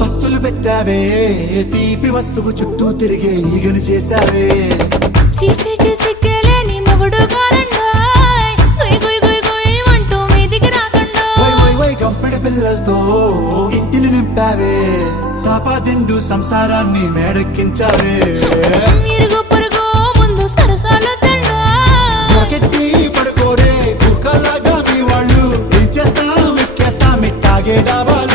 పస్తులు పెట్టావే తీపి వస్తువు చుట్టూ తిరిగే ఈగని చేసావే సిగ్గలేని మొగుడు అంటూ మీదికి రాకుండా గంపెడి పిల్లలతో ఇంటిని నింపావే సాపాదిండు సంసారాన్ని మేడెక్కించావే ఇరుగు పొరుగు ముందు సరసాల తండ్రి పడుకోరే కుక్కలాగా మీ వాళ్ళు ఏం చేస్తాం ఎక్కేస్తాం ఇట్టాగే డాబాలు